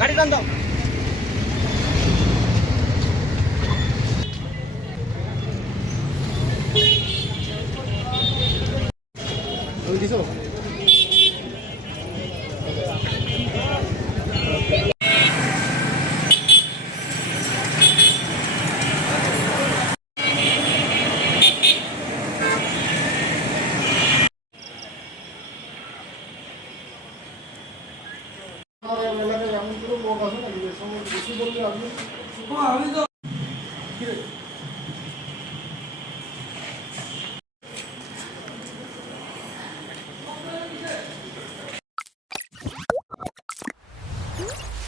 গাড়ি টান দাও। দিছো এলাকায় এমন কোনো লোক আছে নাকি যে সময় বেশি বললে আপনি